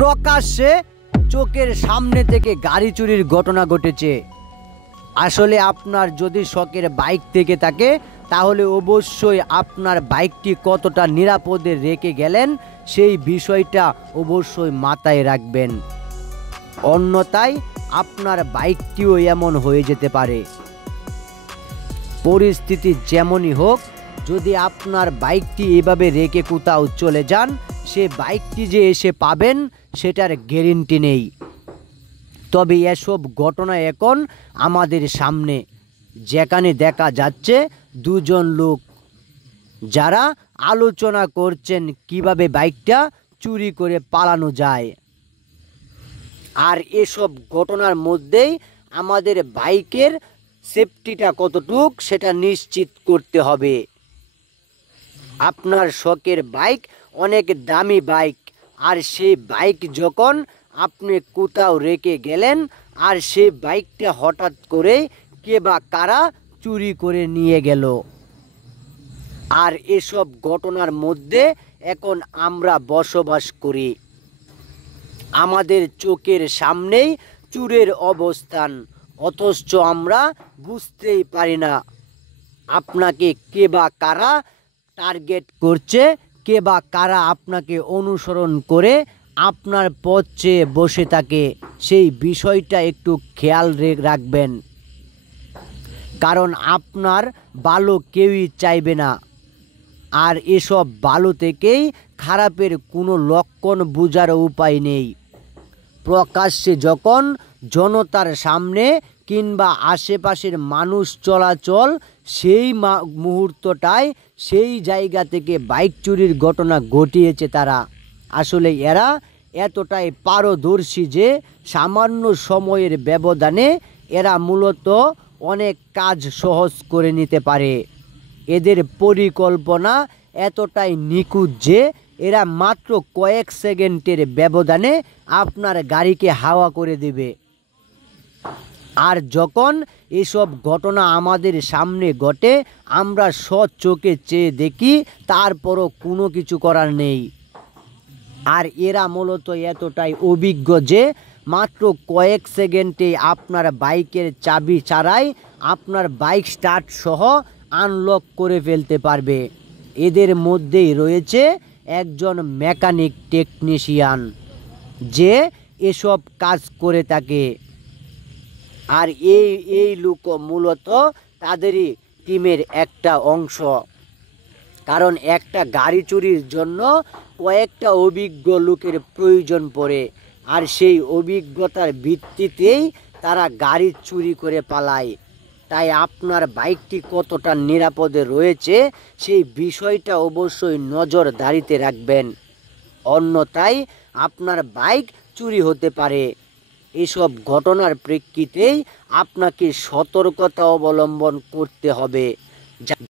প্রকাশ্যে চোখের সামনে থেকে গাড়ি চুরির ঘটনা ঘটেছে। আসলে আপনার যদি শখের বাইক থেকে থাকে তাহলে অবশ্যই আপনার বাইকটি কতটা নিরাপদে রেখে গেলেন সেই বিষয়টা অবশ্যই মাথায় রাখবেন, অন্যথায় আপনার বাইকটিও এমন হয়ে যেতে পারে। পরিস্থিতি যেমনই হোক, যদি আপনার বাইকটি এভাবে রেখে কোথাও চলে যান, সে বাইকটি যে এসে পাবেন সেটার গ্যারেন্টি নেই। তবে এসব ঘটনা এখন আমাদের সামনে, যেখানে দেখা যাচ্ছে দুজন লোক যারা আলোচনা করছেন কিভাবে বাইকটা চুরি করে পালানো যায়। আর এসব ঘটনার মধ্যেই আমাদের বাইকের সেফটিটা কতটুক সেটা নিশ্চিত করতে হবে। আপনার শখের বাইক অনেক দামি বাইক, আর সেই বাইক যখন আপনি কোথাও রেখে গেলেন আর সেই বাইকটা হঠাৎ করে কে বা কারা চুরি করে নিয়ে গেল, আর এসব ঘটনার মধ্যে এখন আমরা বসবাস করি। আমাদের চোখের সামনেই চুরের অবস্থান, অথচ আমরা বুঝতেই পারি না আপনাকে কে বা কারা টার্গেট করছে, কে বা কারা আপনাকে অনুসরণ করে আপনার পথ চেয়ে বসে থাকে। সেই বিষয়টা একটু খেয়াল রাখবেন, কারণ আপনার ভালো কেউই চাইবে না। আর এসব ভালো থেকেই খারাপের কোনো লক্ষণ বোঝার উপায় নেই। প্রকাশ্যে যখন জনতার সামনে কিংবা আশেপাশের মানুষ চলাচল, সেই মুহূর্তটায় সেই জায়গা থেকে বাইক চুরির ঘটনা ঘটিয়েছে তারা। আসলে এরা এতটাই পারদর্শী যে সামান্য সময়ের ব্যবধানে এরা মূলত অনেক কাজ সহজ করে নিতে পারে। এদের পরিকল্পনা এতটাই নিখুঁত যে এরা মাত্র কয়েক সেকেন্ডের ব্যবধানে আপনার গাড়িকে হাওয়া করে দেবে। আর যখন এসব ঘটনা আমাদের সামনে ঘটে, আমরা চোখে চেয়ে দেখি, তারপরও কোনো কিছু করার নেই। আর এরা মূলত এতটাই অভিজ্ঞ যে মাত্র কয়েক সেকেন্ডে আপনার বাইকের চাবি ছাড়াই আপনার বাইক স্টার্ট সহ আনলক করে ফেলতে পারবে। এদের মধ্যেই রয়েছে একজন মেকানিক টেকনিশিয়ান যে এসব কাজ করে থাকে। আর এই লোক মূলত তাদেরই টিমের একটা অংশ, কারণ একটা গাড়ি চুরির জন্য কয়েকটা অভিজ্ঞ লোকের প্রয়োজন পড়ে, আর সেই অভিজ্ঞতার ভিত্তিতেই তারা গাড়ি চুরি করে পালায়। তাই আপনার বাইকটি কতটা নিরাপদে রয়েছে সেই বিষয়টা অবশ্যই নজরদারিতে রাখবেন, অন্যথায় আপনার বাইক চুরি হতে পারে। এসব ঘটনার প্রেক্ষিতেই আপনাকে সতর্কতা অবলম্বন করতে হবে।